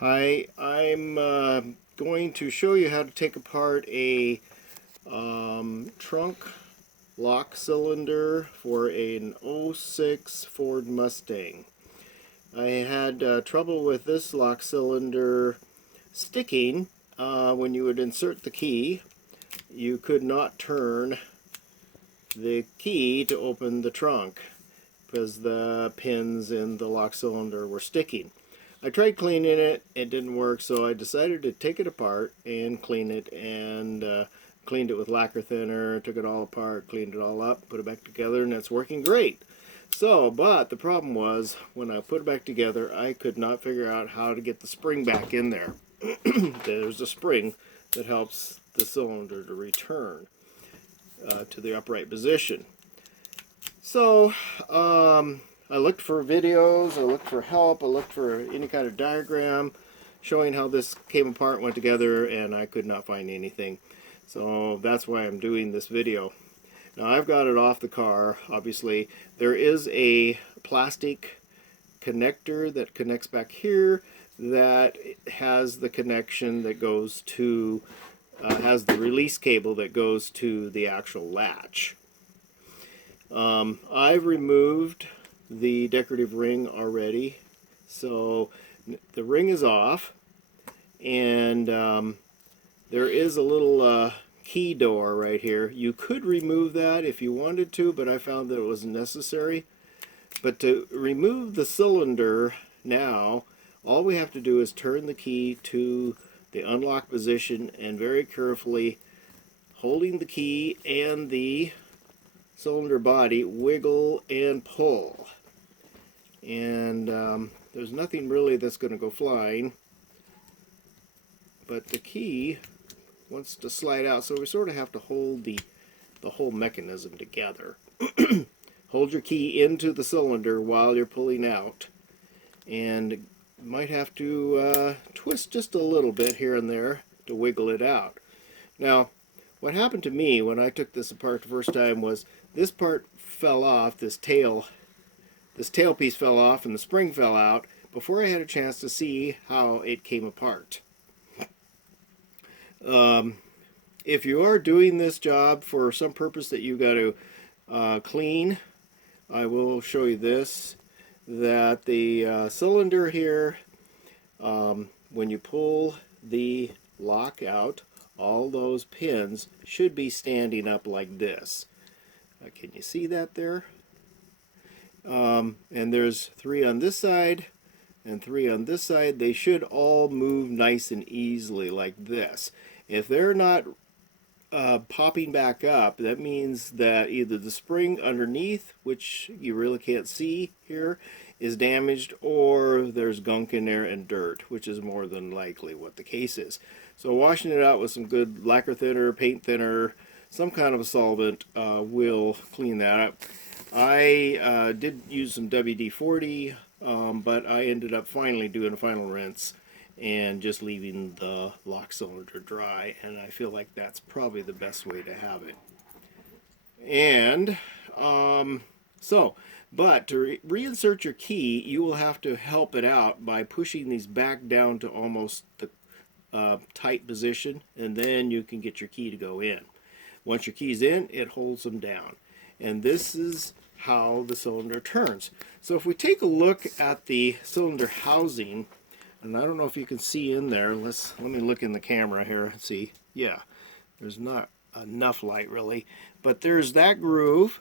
Hi, I'm going to show you how to take apart a trunk lock cylinder for an '06 Ford Mustang. I had trouble with this lock cylinder sticking when you would insert the key. You could not turn the key to open the trunk because the pins in the lock cylinder were sticking. I tried cleaning it, it didn't work, so I decided to take it apart and clean it, and cleaned it with lacquer thinner, took it all apart, cleaned it all up, put it back together, and it's working great. So, but the problem was, when I put it back together, I could not figure out how to get the spring back in there. There's a spring that helps the cylinder to return to the upright position. So, I looked for videos, I looked for help, I looked for any kind of diagram showing how this came apart and went together, and I could not find anything. So that's why I'm doing this video. Now I've got it off the car, obviously. There is a plastic connector that connects back here that has the connection that goes to, has the release cable that goes to the actual latch. I've removed the decorative ring already, so the ring is off, and there is a little key door right here. You could remove that if you wanted to, but I found that it wasn't necessary. But to remove the cylinder now, all we have to do is turn the key to the unlock position and very carefully, holding the key and the cylinder body, wiggle and pull. And there's nothing really that's going to go flying, but the key wants to slide out, so we sort of have to hold the whole mechanism together. Hold your key into the cylinder while you're pulling out, and you might have to twist just a little bit here and there to wiggle it out. Now, what happened to me when I took this apart the first time was this part fell off, this tailpiece fell off, and the spring fell out before I had a chance to see how it came apart. If you are doing this job for some purpose that you got to clean, I will show you this, that the cylinder here, when you pull the lock out, all those pins should be standing up like this. Can you see that there? And there's 3 on this side and 3 on this side. They should all move nice and easily like this. If they're not popping back up, that means that either the spring underneath, which you really can't see here, is damaged, or there's gunk in there and dirt, which is more than likely what the case is. So washing it out with some good lacquer thinner, paint thinner, some kind of a solvent will clean that up. I did use some WD-40, but I ended up finally doing a final rinse and just leaving the lock cylinder dry, and I feel like that's probably the best way to have it. And but to reinsert your key, you will have to help it out by pushing these back down to almost the tight position, and then you can get your key to go in. Once your key's in, it holds them down. And this is how the cylinder turns. So if we take a look at the cylinder housing, and I don't know if you can see in there, let me look in the camera here and see. Yeah, there's not enough light really, but there's that groove,